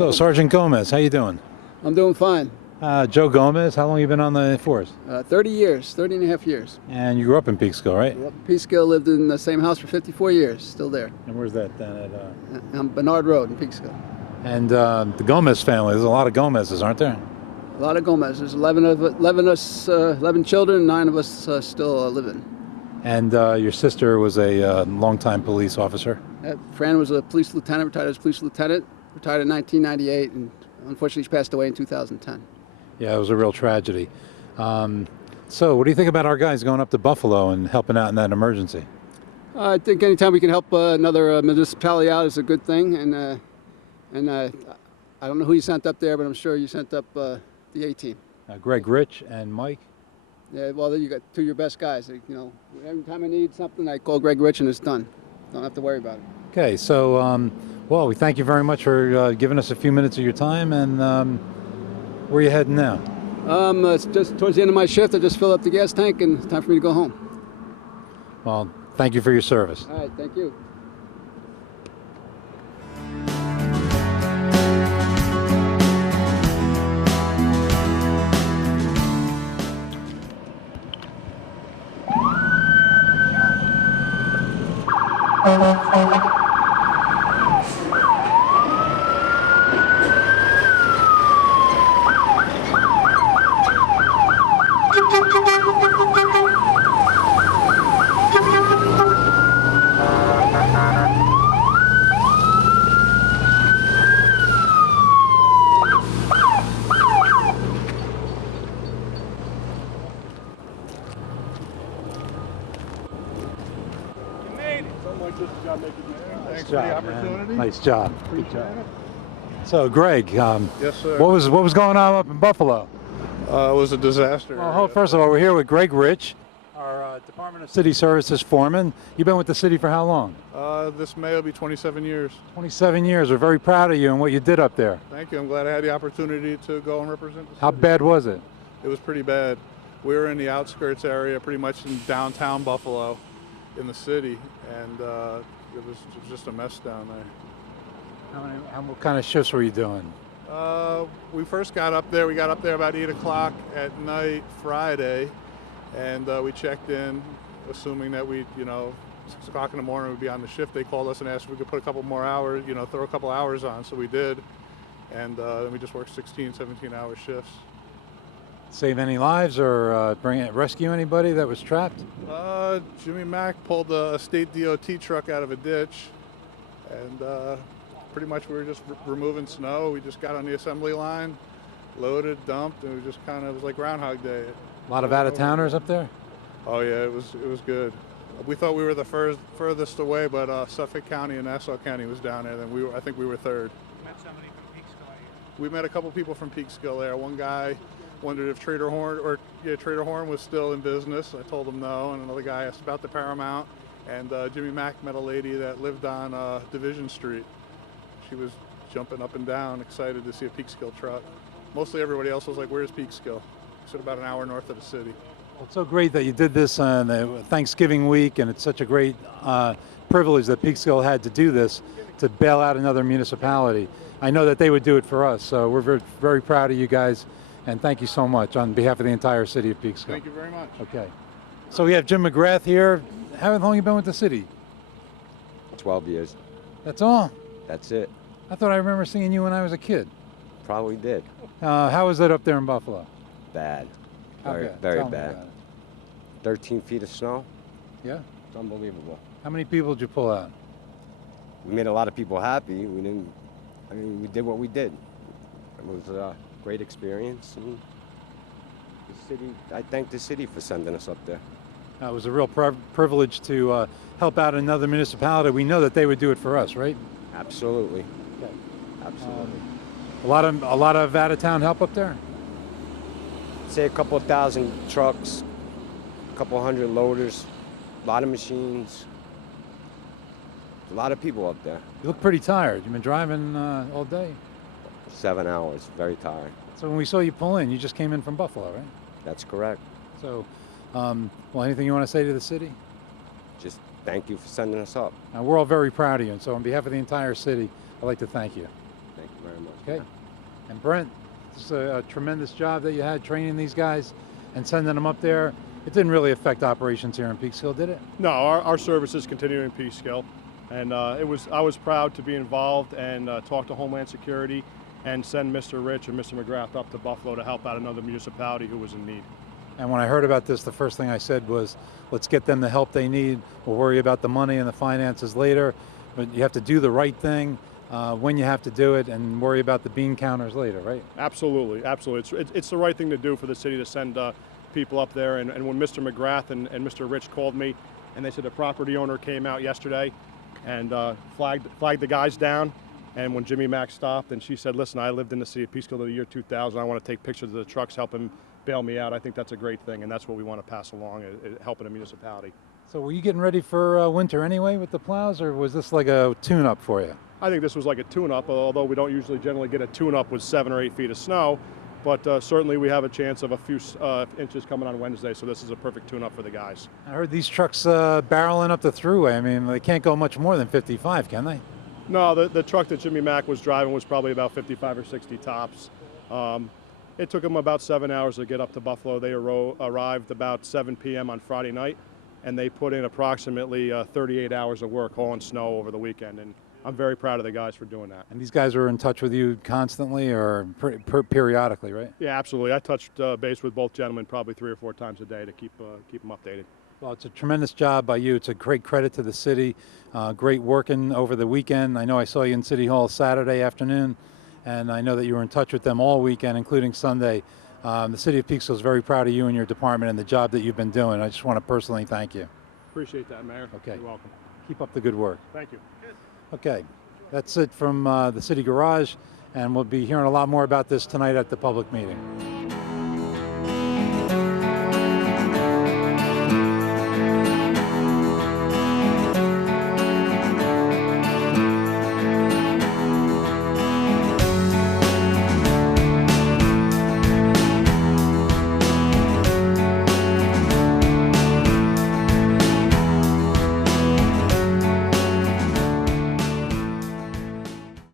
So, Sergeant Gomez, how you doing? I'm doing fine. Joe Gomez, how long you been on the force? 30 years, 30 and a half years. And you grew up in Peekskill, right? Yep. Peekskill, lived in the same house for 54 years, still there. And where's that then? On Bernard Road in Peekskill. And the Gomez family, there's a lot of Gomez's, aren't there? A lot of Gomez. There's 11 children, 9 of us still living. And your sister was a longtime police officer? Fran was a police lieutenant, retired as a police lieutenant, retired in 1998, and unfortunately she passed away in 2010. Yeah, it was a real tragedy. So what do you think about our guys going up to Buffalo and helping out in that emergency? I think anytime we can help another municipality out is a good thing, and I don't know who you sent up there, but I'm sure you sent up the A-team. Greg Rich and Mike? Yeah, well, you got 2 of your best guys. You know, every time I need something, I call Greg Rich and it's done. Don't have to worry about it. Okay, so, well, we thank you very much for giving us a few minutes of your time, and where are you heading now? It's just towards the end of my shift. I just filled up the gas tank and it's time for me to go home. Well, thank you for your service. All right, thank you. Thanks for the opportunity. Nice job. Good job. So, Greg, Yes, sir. what was going on up in Buffalo? It was a disaster. Well, first of all, we're here with Greg Rich, our Department of City Services foreman. You've been with the city for how long? This May will be 27 years. 27 years. We're very proud of you and what you did up there. Thank you. I'm glad I had the opportunity to go and represent the city. How bad was it? It was pretty bad. We were in the outskirts area, pretty much in downtown Buffalo, in the city, and it was just a mess down there. What kind of shifts were you doing? We first got up there. We got up there about 8 o'clock at night Friday, and we checked in, assuming that we, 6 o'clock in the morning we'd be on the shift. They called us and asked if we could put a couple more hours, throw a couple hours on, so we did, and then we just worked 16, 17-hour shifts. Save any lives or rescue anybody that was trapped? Jimmy Mack pulled a state DOT truck out of a ditch, and pretty much we were just removing snow. We just got on the assembly line, loaded, dumped, and it was just kind of, it was like Groundhog Day. A lot of out-of-towners up there? Oh yeah, it was good. We thought we were the furthest away, but Suffolk County and Nassau County was down there. Then I think we were third. Met somebody from Peekskill here. We met a couple people from Peekskill there. One guy wondered if Trader Horn was still in business. I told him no, and another guy asked about the Paramount. And Jimmy Mack met a lady that lived on Division Street. She was jumping up and down, excited to see a Peekskill truck. Mostly everybody else was like, "Where's Peekskill?" It's about an hour north of the city. Well, it's so great that you did this on Thanksgiving week, and it's such a great privilege that Peekskill had to do this, to bail out another municipality. I know that they would do it for us, so we're very, very proud of you guys. And thank you so much on behalf of the entire city of Peekskill. Thank you very much. Okay. So we have Jim McGrath here. How long have you been with the city? 12 years. That's all? That's it. I thought I remember seeing you when I was a kid. Probably did. How was it up there in Buffalo? Bad. How Very, bad? very Tell me bad. about it. 13 feet of snow. Yeah? It's unbelievable. How many people did you pull out? We made a lot of people happy. We did what we did. It was a great experience. And the city, I thank the city for sending us up there. It was a real privilege to help out another municipality. We know that they would do it for us, right? Absolutely. Okay. Absolutely. A lot of out-of-town help up there? Say a couple thousand trucks, a couple hundred loaders, a lot of machines. A lot of people up there. You look pretty tired. You've been driving all day. 7 hours, very tired. So when we saw you pull in, you just came in from Buffalo, right? That's correct. So, well, anything you want to say to the city? Just thank you for sending us up. We're all very proud of you, and so on behalf of the entire city, I'd like to thank you. Thank you very much. Okay. And Brent, it's a tremendous job that you had training these guys and sending them up there. It didn't really affect operations here in Peekskill, did it? No, our service is continuing in Peekskill, and I was proud to be involved and talk to Homeland Security and send Mr. Rich and Mr. McGrath up to Buffalo to help out another municipality who was in need. And when I heard about this, the first thing I said was, let's get them the help they need. We'll worry about the money and the finances later, but you have to do the right thing when you have to do it and worry about the bean counters later, right? Absolutely, absolutely. It's the right thing to do for the city to send people up there. And when Mr. McGrath and Mr. Rich called me, and they said the property owner came out yesterday and flagged the guys down. And when Jimmy Mack stopped, and she said, "Listen, I lived in the city of Peekskill in the year 2000. I want to take pictures of the trucks, help him bail me out." I think that's a great thing, and that's what we want to pass along, helping a municipality. So were you getting ready for winter anyway with the plows, or was this like a tune-up for you? I think this was like a tune-up, although we don't usually generally get a tune-up with 7 or 8 feet of snow. But certainly we have a chance of a few inches coming on Wednesday, so this is a perfect tune-up for the guys. I heard these trucks barreling up the thruway. I mean, they can't go much more than 55, can they? No, the truck that Jimmy Mack was driving was probably about 55 or 60 tops. It took them about 7 hours to get up to Buffalo. They arrived about 7 p.m. on Friday night, and they put in approximately 38 hours of work hauling snow over the weekend. And I'm very proud of the guys for doing that. And these guys are in touch with you constantly or periodically, right? Yeah, absolutely. I touched base with both gentlemen probably 3 or 4 times a day to keep them updated. Well, it's a tremendous job by you. It's a great credit to the city. Great working over the weekend. I know I saw you in City Hall Saturday afternoon, and I know that you were in touch with them all weekend, including Sunday. The city of Peekskill is very proud of you and your department and the job that you've been doing. I just want to personally thank you. Appreciate that, Mayor. Okay. You're welcome. Keep up the good work. Thank you. Okay, that's it from the City Garage, and we'll be hearing a lot more about this tonight at the public meeting.